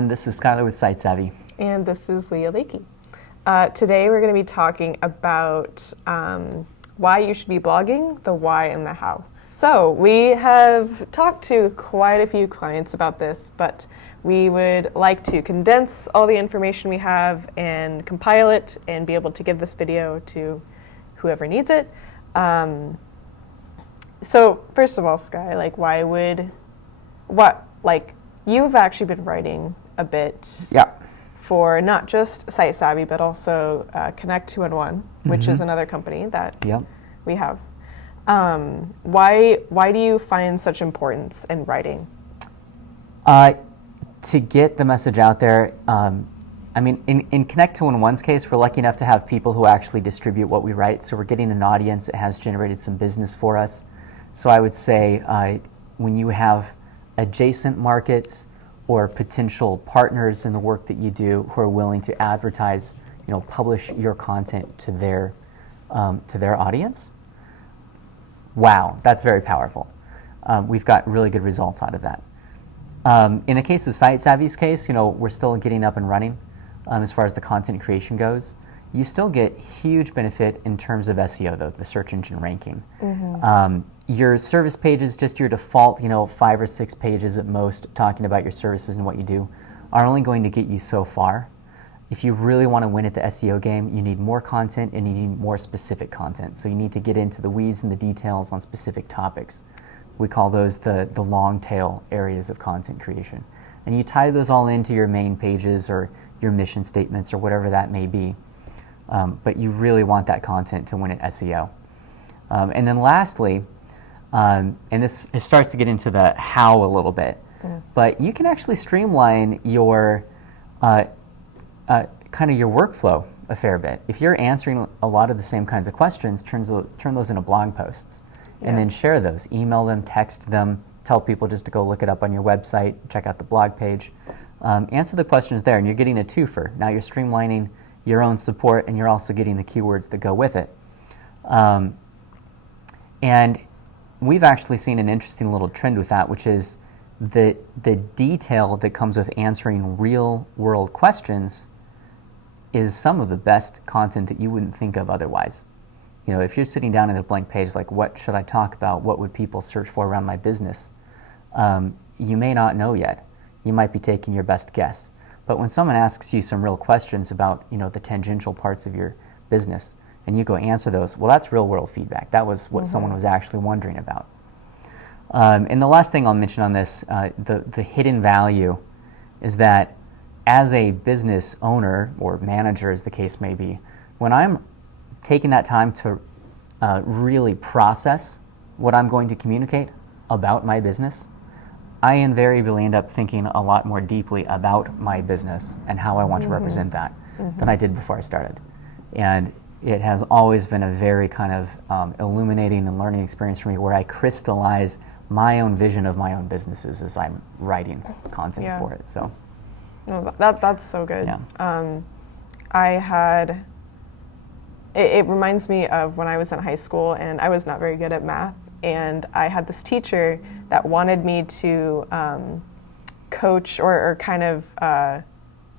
everyone. This is Skylar with Site Savvy. And this is Leah Lakey. Today we're going to be talking about why you should be blogging, the why and the how. So we have talked to quite a few clients about this, but we would like to condense all the information we have and compile it and be able to give this video to whoever needs it. So first of all, Sky, you've actually been writing a bit. Yeah. For not just Site Savvy, but also Connect 211, which is another company that we have. Why do you find such importance in writing? To get the message out there, in Connect 211's case, we're lucky enough to have people who actually distribute what we write, so we're getting an audience that has generated some business for us. So I would say when you have adjacent markets or potential partners in the work that you do who are willing to advertise, publish your content to their audience. Wow, that's very powerful. We've got really good results out of that. In the case of Site Savvy's case, we're still getting up and running as far as the content creation goes. You still get huge benefit in terms of SEO, though, the search engine ranking. Your service pages, just your default, 5 or 6 pages at most, talking about your services and what you do, are only going to get you so far. If you really want to win at the SEO game, you need more content and you need more specific content. So you need to get into the weeds and the details on specific topics. We call those the long tail areas of content creation. And you tie those all into your main pages or your mission statements or whatever that may be. But you really want that content to win at SEO. And then lastly, and it starts to get into the how a little bit, but you can actually streamline your kind of your workflow a fair bit. If you're answering a lot of the same kinds of questions, turn those into blog posts and then share those. Email them, text them, tell people just to go look it up on your website, check out the blog page. Answer the questions there and you're getting a twofer. Now you're streamlining your own support and you're also getting the keywords that go with it. And we've actually seen an interesting little trend with that, which is the detail that comes with answering real world questions is some of the best content that you wouldn't think of otherwise. If you're sitting down at a blank page, like what should I talk about? What would people search for around my business? You may not know yet. You might be taking your best guess. But when someone asks you some real questions about, the tangential parts of your business, and you go answer those, well, that's real world feedback. That was what someone was actually wondering about. And the last thing I'll mention on this, the hidden value is that as a business owner or manager, as the case may be, when I'm taking that time to really process what I'm going to communicate about my business, I invariably end up thinking a lot more deeply about my business and how I want to represent that than I did before I started. And it has always been a very kind of illuminating and learning experience for me where I crystallize my own vision of my own businesses as I'm writing content for it. So, no, that's so good. Yeah. It reminds me of when I was in high school and I was not very good at math, and I had this teacher that wanted me to coach or kind of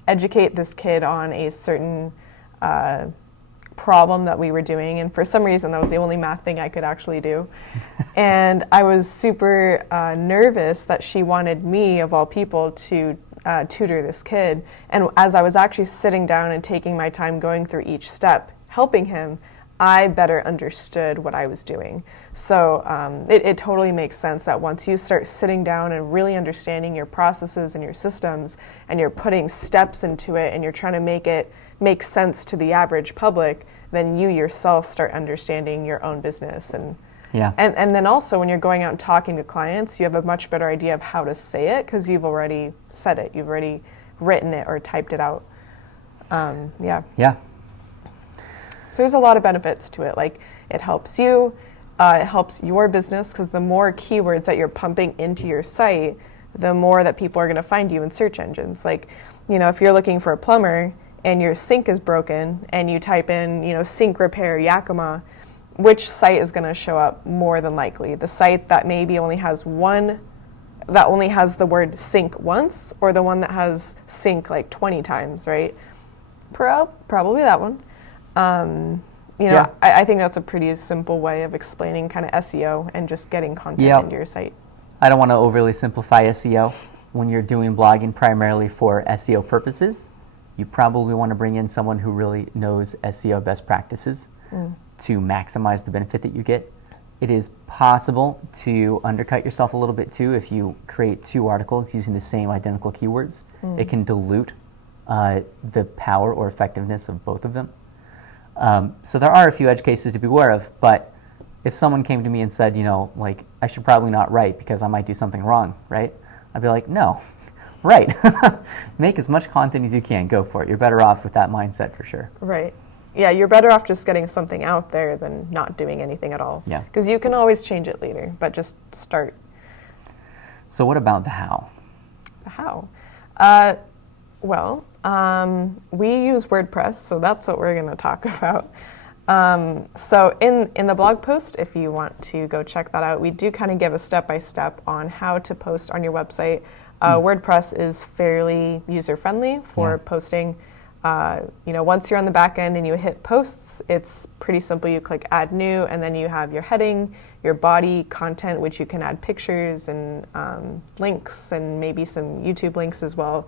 educate this kid on a certain problem that we were doing, and for some reason that was the only math thing I could actually do. And I was super nervous that she wanted me, of all people, to tutor this kid. And as I was actually sitting down and taking my time going through each step, helping him, I better understood what I was doing. So it totally makes sense that once you start sitting down and really understanding your processes and your systems, and you're putting steps into it, and you're trying to make it make sense to the average public, then you yourself start understanding your own business. And then also when you're going out and talking to clients, you have a much better idea of how to say it because you've already said it, you've already written it or typed it out. So there's a lot of benefits to it. Like, it helps you, it helps your business, because the more keywords that you're pumping into your site, the more that people are going to find you in search engines. Like, if you're looking for a plumber and your sink is broken and you type in, sink repair Yakima, which site is going to show up more than likely? The site that maybe only has one that only has the word sync once, or the one that has sync like 20 times, right? Probably that one. You know, Yeah. I think that's a pretty simple way of explaining kind of SEO and just getting content Yep. into your site. I don't want to overly simplify SEO. When you're doing blogging primarily for SEO purposes, you probably want to bring in someone who really knows SEO best practices to maximize the benefit that you get. It is possible to undercut yourself a little bit too if you create 2 articles using the same identical keywords. It can dilute the power or effectiveness of both of them. So there are a few edge cases to be aware of, but if someone came to me and said, you know, like, I should probably not write because I might do something wrong, right? I'd be like, no, write. Make as much content as you can. Go for it. You're better off with that mindset for sure. Right. Yeah, you're better off just getting something out there than not doing anything at all. Yeah. Because you can always change it later, but just start. So what about the how? The how? Well, we use WordPress, so that's what we're going to talk about. So in the blog post, if you want to go check that out, we do kind of give a step-by-step on how to post on your website. WordPress is fairly user-friendly for posting. You know, once you're on the back end and you hit posts, it's pretty simple. You click add new, and then you have your heading, your body content, which you can add pictures and links and maybe some YouTube links as well.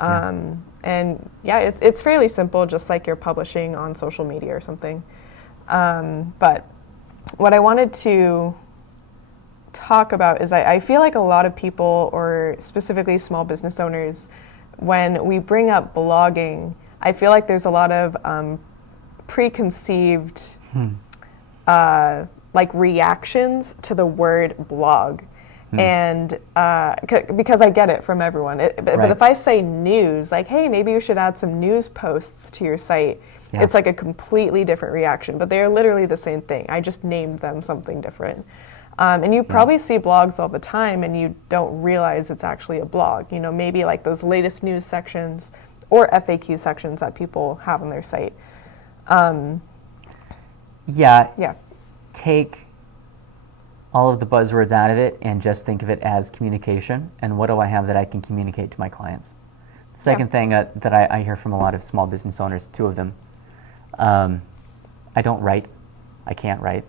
And yeah, it's fairly simple, just like you're publishing on social media or something. But what I wanted to talk about is I feel like a lot of people, or specifically small business owners, when we bring up blogging, I feel like there's a lot of preconceived like reactions to the word blog. And because I get it from everyone. But if I say news, like, hey, maybe you should add some news posts to your site, it's like a completely different reaction. But they are literally the same thing. I just named them something different. And you probably see blogs all the time and you don't realize it's actually a blog. You know, maybe like those latest news sections or FAQ sections that people have on their site. Yeah. Take all of the buzzwords out of it and just think of it as communication. And what do I have that I can communicate to my clients? The second thing that I hear from a lot of small business owners, 2 of them, I don't write. I can't write.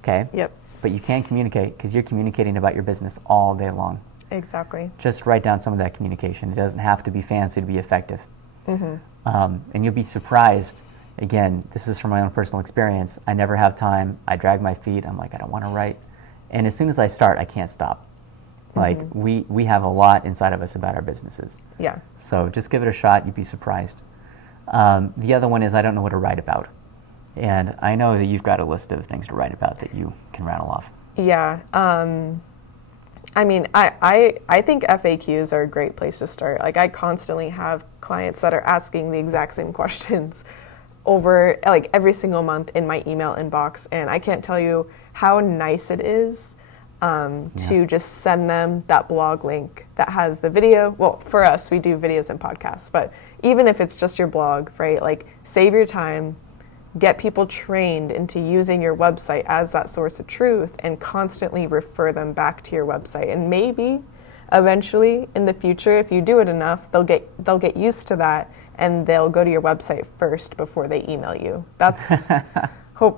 Okay? Yep. But you can communicate because you're communicating about your business all day long. Exactly. Just write down some of that communication. It doesn't have to be fancy to be effective. And you'll be surprised. Again, this is from my own personal experience. I never have time. I drag my feet. I'm like, I don't want to write. And as soon as I start, I can't stop. Like, we have a lot inside of us about our businesses. Yeah. So just give it a shot. You'd be surprised. The other one is I don't know what to write about. And I know that you've got a list of things to write about that you can rattle off. Yeah. I mean, I think FAQs are a great place to start. Like, I constantly have clients that are asking the exact same questions over like every single month in my email inbox, and I can't tell you how nice it is to just send them that blog link that has the video. Well, for us, we do videos and podcasts, but even if it's just your blog, right? Like, save your time, get people trained into using your website as that source of truth, and constantly refer them back to your website. And maybe eventually in the future, if you do it enough, they'll get used to that, and they'll go to your website first before they email you. That's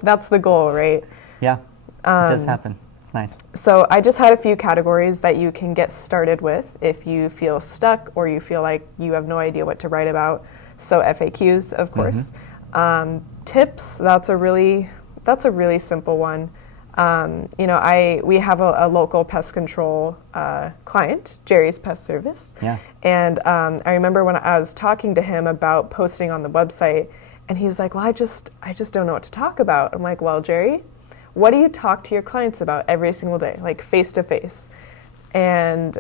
that's the goal, right? Yeah, it does happen. It's nice. So I just had a few categories that you can get started with if you feel stuck or you feel like you have no idea what to write about. So FAQs, of course. Tips, that's a really simple one. You know, we have a local pest control client, Jerry's Pest Service. Yeah. And I remember when I was talking to him about posting on the website, and he's like, well, I just don't know what to talk about. I'm like, well, Jerry, what do you talk to your clients about every single day, like face to face? And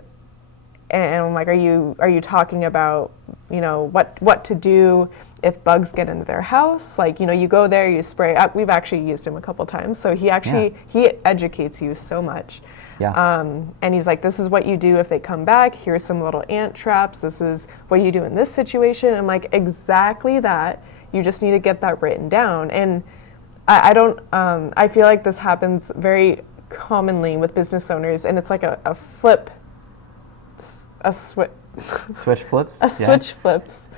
I'm like, are you talking about, you know, what to do if bugs get into their house? Like, you know, you go there, you spray. We've actually used him a couple times, so he educates you so much. Yeah. And he's like, this is what you do if they come back. Here's some little ant traps. This is what you do in this situation. I'm like, exactly that. You just need to get that written down. And I feel like this happens very commonly with business owners, and it's like a flip, a switch. Switch flips? A switch flips.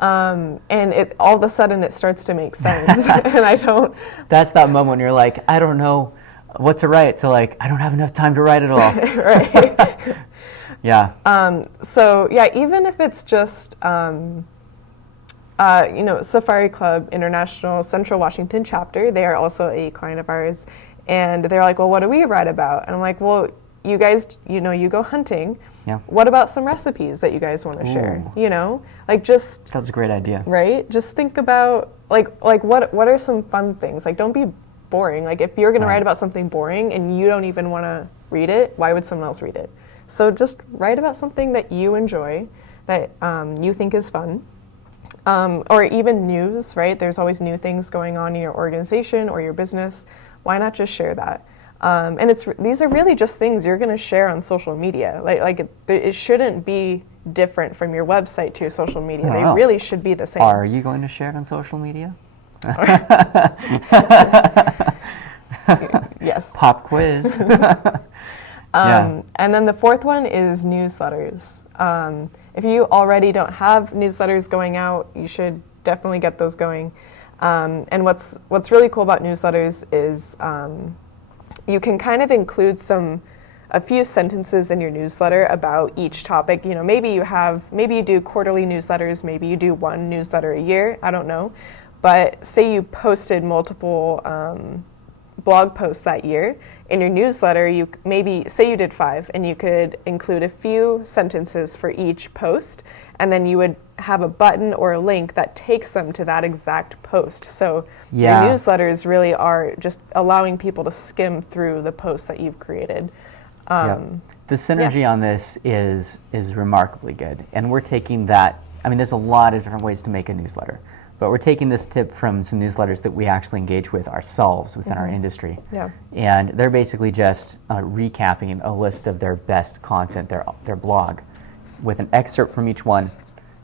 And it all of a sudden it starts to make sense. And I don't. That's that moment when you're like, I don't know what to write, to like, I don't have enough time to write it all. Right. Yeah. So yeah, even if it's just, Safari Club International Central Washington chapter, they are also a client of ours. And they're like, well, what do we write about? And I'm like, well, you guys, you go hunting. Yeah. What about some recipes that you guys want to share? Like just. That's a great idea. Right? Just think about like what are some fun things? Like don't be boring. Like if you're going to write about something boring and you don't even want to read it, why would someone else read it? So just write about something that you enjoy, that you think is fun. Or even news, right? There's always new things going on in your organization or your business. Why not just share that? And these are really just things you're going to share on social media. It shouldn't be different from your website to your social media. They really should be the same. Are you going to share it on social media? Yes. Pop quiz. And then the fourth one is newsletters. If you already don't have newsletters going out, you should definitely get those going. And what's really cool about newsletters is you can kind of include a few sentences in your newsletter about each topic. Maybe you do quarterly newsletters, maybe you do one newsletter a year, I don't know. But say you posted multiple blog posts that year. In your newsletter, say you did 5, and you could include a few sentences for each post, and then you would have a button or a link that takes them to that exact post. So your newsletters really are just allowing people to skim through the posts that you've created. The synergy on this is remarkably good, and we're taking that. I mean, there's a lot of different ways to make a newsletter, but we're taking this tip from some newsletters that we actually engage with ourselves within our industry. Yeah. And they're basically just recapping a list of their best content, their blog, with an excerpt from each one,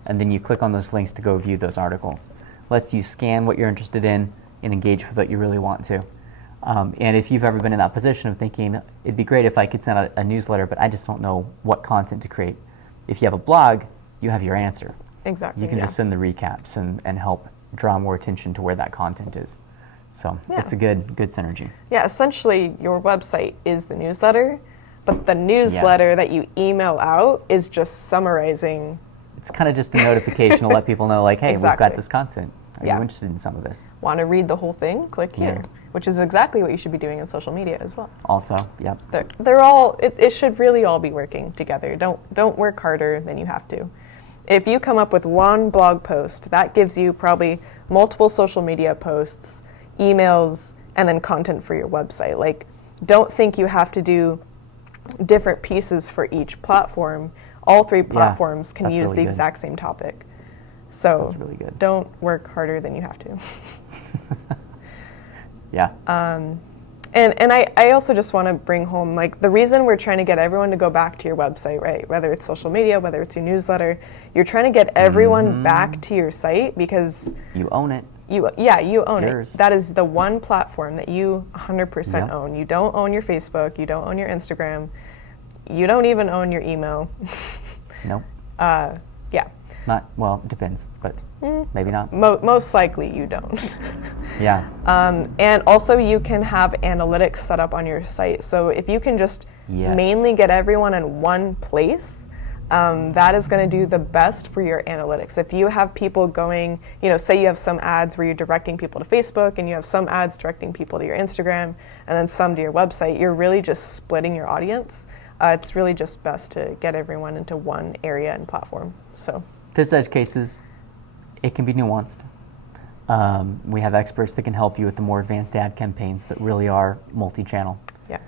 and then you click on those links to go view those articles. Lets you scan what you're interested in and engage with what you really want to. And if you've ever been in that position of thinking, it'd be great if I could send out a newsletter, but I just don't know what content to create. If you have a blog, you have your answer. Exactly. You can just send the recaps and help draw more attention to where that content is. So it's a good synergy. Yeah, essentially your website is the newsletter, but the newsletter that you email out is just summarizing. It's kind of just a notification to let people know, like, hey, we've got this content. Are you interested in some of this? Want to read the whole thing? Click here, which is exactly what you should be doing in social media as well. Also, yep. They're all, it should really all be working together. Don't work harder than you have to. If you come up with one blog post, that gives you probably multiple social media posts, emails, and then content for your website. Like, don't think you have to do different pieces for each platform. All 3 platforms can use the exact same topic. So that's really good. Don't work harder than you have to. Yeah. And I also just want to bring home, like, the reason we're trying to get everyone to go back to your website, right? Whether it's social media, whether it's your newsletter, you're trying to get everyone back to your site because you own it. You own yours. it. That is the one platform that you 100% own. You don't own your Facebook. You don't own your Instagram. You don't even own your email. Nope. Yeah. Well, it depends, but maybe not. Most likely you don't. Yeah. And also you can have analytics set up on your site. So if you can just mainly get everyone in one place, that is going to do the best for your analytics. If you have people going, say you have some ads where you're directing people to Facebook and you have some ads directing people to your Instagram and then some to your website, you're really just splitting your audience. It's really just best to get everyone into one area and platform. So there's edge cases. It can be nuanced. We have experts that can help you with the more advanced ad campaigns that really are multi-channel. Yeah.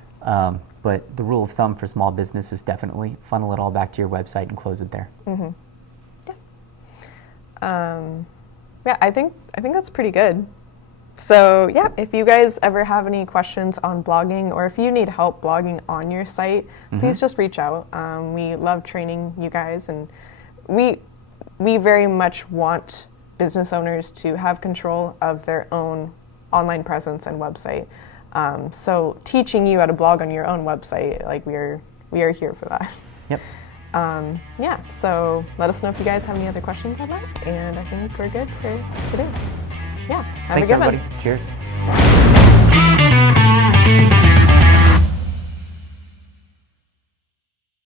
But the rule of thumb for small business is definitely funnel it all back to your website and close it there. Mm-hmm. Yeah. I think that's pretty good. So yeah, if you guys ever have any questions on blogging or if you need help blogging on your site, please just reach out. We love training you guys, and we very much want business owners to have control of their own online presence and website. So teaching you how to blog on your own website, like we are here for that. Yep. Yeah, so let us know if you guys have any other questions on that, and I think we're good for today. Yeah, have Thanks, a good everybody. one. Cheers.